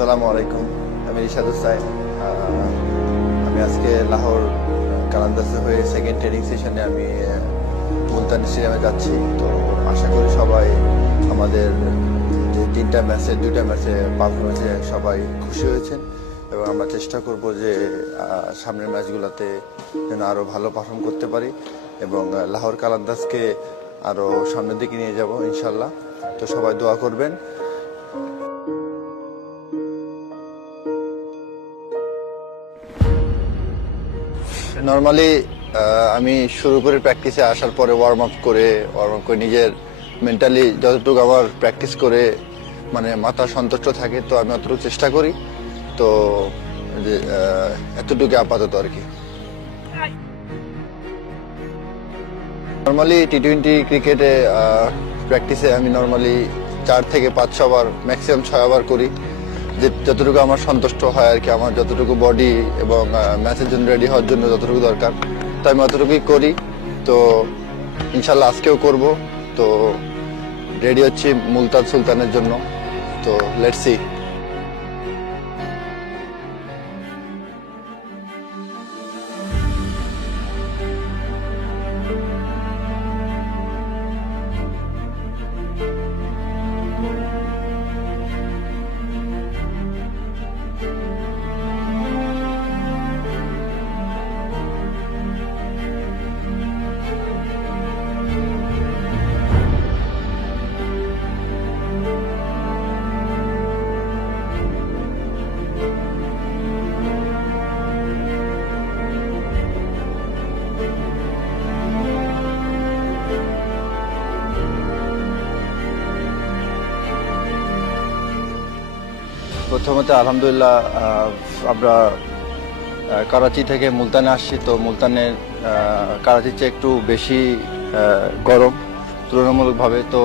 আসসালামু আলাইকুম, আমি রিশাদ হুসাইন। আমি আজকে লাহোর কালান্দাসে হয়ে সেকেন্ড ট্রেনিং সেশনে আমি মুলতান স্টেডিয়ামে যাচ্ছি। তো আশা করি সবাই আমাদের যে দুইটা ম্যাচে পারফরমেন্সে সবাই খুশি হয়েছেন এবং আমরা চেষ্টা করব যে সামনের ম্যাচগুলোতে যেন আরও ভালো পারফর্ম করতে পারি এবং লাহোর কালান্দাসকে আরও সামনের দিকে নিয়ে যাব ইনশাল্লাহ। তো সবাই দোয়া করবেন। নর্মালি আমি শুরু করি প্র্যাকটিসে আসার পরে ওয়ার্ম আপ করে নিজের মেন্টালি যতটুকু আমার প্র্যাকটিস করে মানে মাথা সন্তুষ্ট থাকে, তো আমি অতটুকু চেষ্টা করি। তো এতটুকু আপাতত আর কি। নর্মালি টি-20 ক্রিকেটে প্র্যাকটিসে আমি নর্মালি 4 থেকে 5 ওভার ম্যাক্সিমাম 6 ওভার করি, যে যতটুকু আমার সন্তুষ্ট হয় আর কি। আমার যতটুকু বডি এবং ম্যাচের জন্য রেডি হওয়ার জন্য যতটুকু দরকার, তো আমি অতটুকুই করি। তো ইনশাল্লাহ আজকেও করব। তো রেডি হচ্ছি মুলতান সুলতানের জন্য। তো লেটস সি। প্রথমত আলহামদুলিল্লাহ, আমরা করাচি থেকে মুলতানে আসছি। তো মুলতানের করাচির চেয়ে একটু বেশি গরম তুলনামূলকভাবে। তো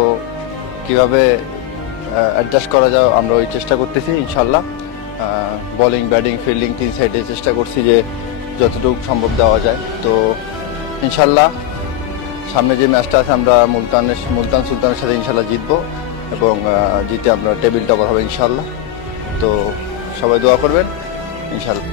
কিভাবে অ্যাডজাস্ট করা যায় আমরা ওই চেষ্টা করতেছি ইনশাল্লাহ। বোলিং, ব্যাটিং, ফিল্ডিং 3 সাইডে চেষ্টা করছি যে যতটুকু সম্ভব দেওয়া যায়। তো ইনশাল্লাহ সামনে যে ম্যাচটা আছে আমরা মুলতান সুলতানের সাথে ইনশাল্লাহ জিতবো এবং জিতে আমরা টেবিল টপার হবে ইনশাল্লাহ। তো সবাই দোয়া করবেন ইনশাল্লাহ।